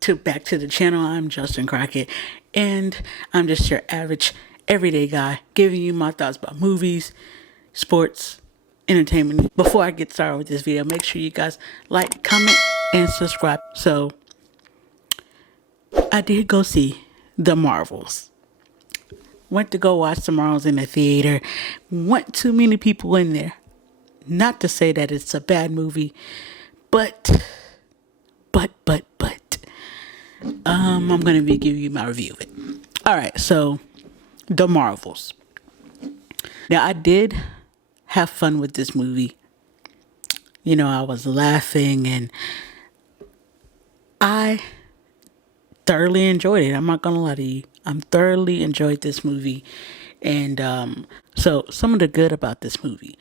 back to the channel. I'm Justin Crockett, and I'm just your average, everyday guy giving you my thoughts about movies, sports, entertainment. Before I get started with this video, make sure you guys like, comment, and subscribe. So, I did go see The Marvels. Went to go watch The Marvels in the theater. Went too many people in there. Not to say that it's a bad movie, but I'm gonna be giving you my review of it. All right, so The Marvels. Now I did have fun with this movie. You know, I was laughing and I thoroughly enjoyed it. I'm not gonna lie to you. I'm thoroughly enjoyed this movie. And so some of the good about this movie.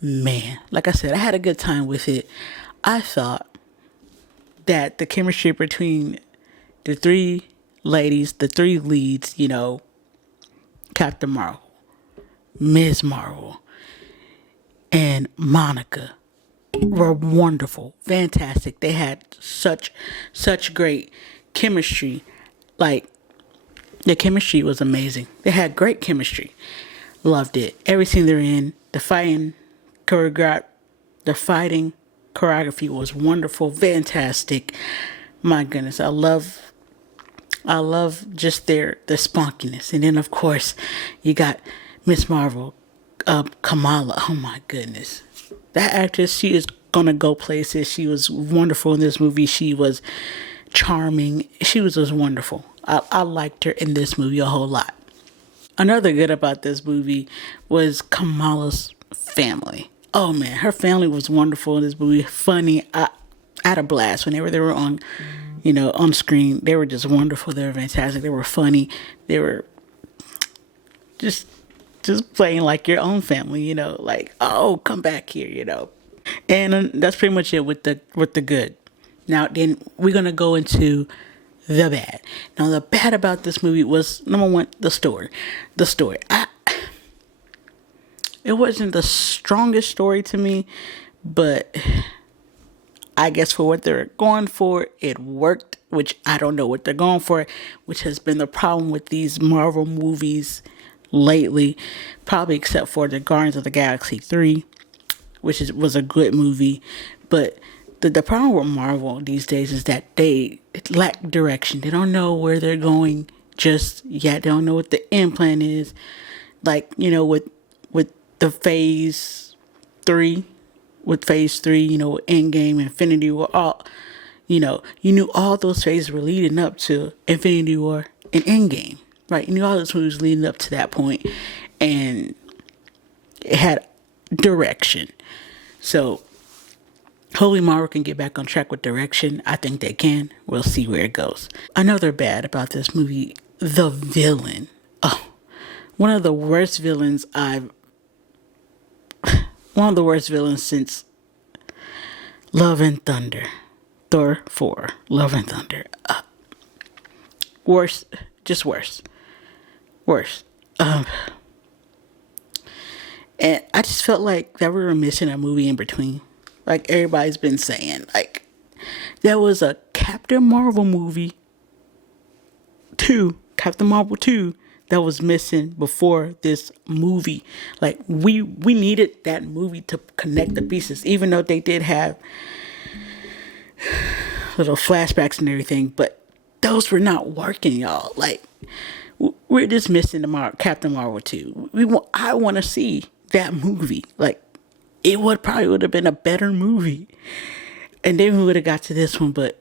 Man, like I said, I had a good time with it. I thought that the chemistry between the three ladies, the three leads, you know, Captain Marvel, Ms. Marvel, and Monica were wonderful, fantastic. They had such great chemistry. Like, the chemistry was amazing. They had great chemistry. Loved it. Every scene they're in, the fighting choreography was wonderful, fantastic. My goodness, I love just the spunkiness. And then of course you got Miss Marvel, Kamala. Oh my goodness, that actress, she is gonna go places. She was wonderful in this movie. She was charming. She was just wonderful. I liked her in this movie a whole lot. Another good about this movie was Kamala's family. Oh man, her family was wonderful in this movie. Funny. I had a blast whenever they were on, you know, on screen. They were just wonderful. They were fantastic. They were funny. They were just playing like your own family, you know, like, oh, come back here, you know. And that's pretty much it with the good. Now then we're gonna go into the bad. Now the bad about this movie was, number one, the story. It wasn't the strongest story to me, but I guess for what they're going for, it worked, which I don't know what they're going for, which has been the problem with these Marvel movies lately, probably except for the Guardians of the Galaxy 3, which was a good movie. But the problem with Marvel these days is that they lack direction. They don't know where they're going just yet. They don't know what the end plan is. Like, you know, with the phase 3, you know, Endgame, Infinity War, all, you know, you knew all those phases were leading up to Infinity War and Endgame, right? You knew all those movies leading up to that point, and it had direction. So hopefully Marvel can get back on track with direction. I think they can. We'll see where it goes. Another bad about this movie, the villain. Oh, one of the worst villains since Love and Thunder. Thor 4, Love and Thunder. Worse. Just worse. Worse. And I just felt like that we were missing a movie in between. Like everybody's been saying. Like, there was a Captain Marvel movie 2, Captain Marvel 2, that was missing before this movie. Like, we needed that movie to connect the pieces, even though they did have little flashbacks and everything, but those were not working, y'all. Like, we're just missing the Captain Marvel 2. I want to see that movie. Like, it would have been a better movie, and then we would have got to this one. But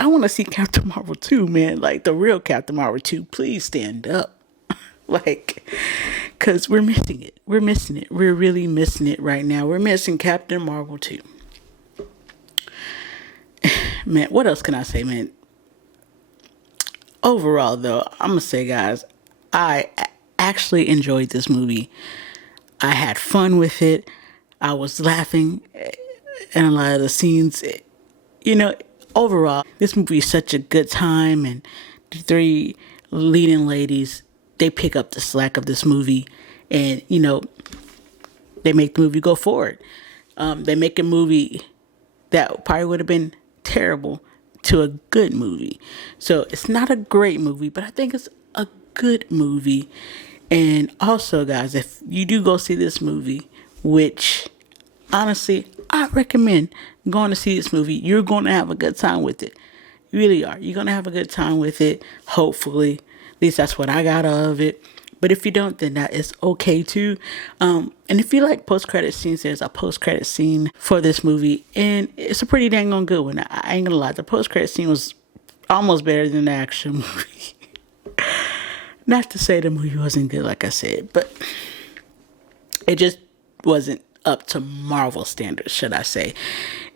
I want to see Captain Marvel 2, man. Like, the real Captain Marvel 2. Please stand up. Like, because we're missing it. We're missing it. We're really missing it right now. We're missing Captain Marvel 2. Man, what else can I say, man? Overall, though, I'm going to say, guys, I actually enjoyed this movie. I had fun with it. I was laughing in a lot of the scenes. You know, overall, this movie is such a good time, and the three leading ladies, they pick up the slack of this movie, and, you know, they make the movie go forward. They make a movie that probably would have been terrible to a good movie. So it's not a great movie, but I think it's a good movie. And also, guys, if you do go see this movie, which honestly I recommend going to see this movie, you're going to have a good time with it. You really are. You're going to have a good time with it, hopefully. At least that's what I got out of it. But if you don't, then that is okay too. And if you like post-credit scenes, there's a post-credit scene for this movie. And it's a pretty dang on good one. I ain't gonna lie. The post-credit scene was almost better than the actual movie. Not to say the movie wasn't good, like I said, but it just wasn't up to Marvel standards, should I say.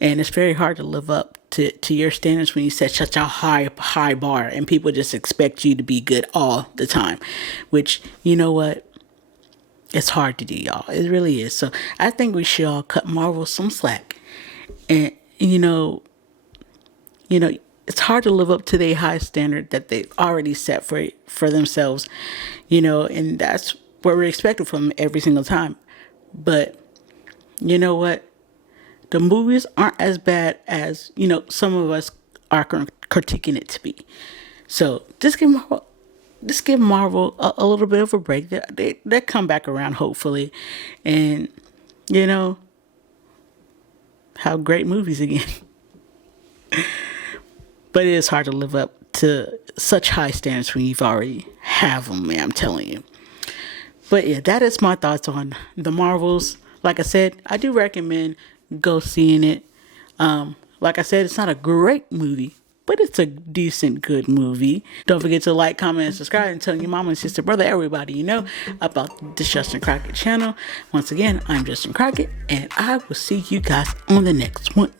And it's very hard to live up to your standards when you set such a high bar and people just expect you to be good all the time. Which, you know what? It's hard to do, y'all. It really is. So I think we should all cut Marvel some slack. And, it's hard to live up to the high standard that they already set for themselves, and that's what we're expecting from them every single time. But you know what? The movies aren't as bad as, some of us are critiquing it to be. So just give Marvel a little bit of a break. They come back around, hopefully, and have great movies again. But it is hard to live up to such high standards when you've already have them, man. I'm telling you. But yeah, that is my thoughts on the Marvels. Like I said, I do recommend go seeing it. Like I said, it's not a great movie, but it's a decent, good movie. Don't forget to like, comment, and subscribe, and tell your mama and sister, brother, everybody you know about the Justin Crockett channel. Once again, I'm Justin Crockett, and I will see you guys on the next one.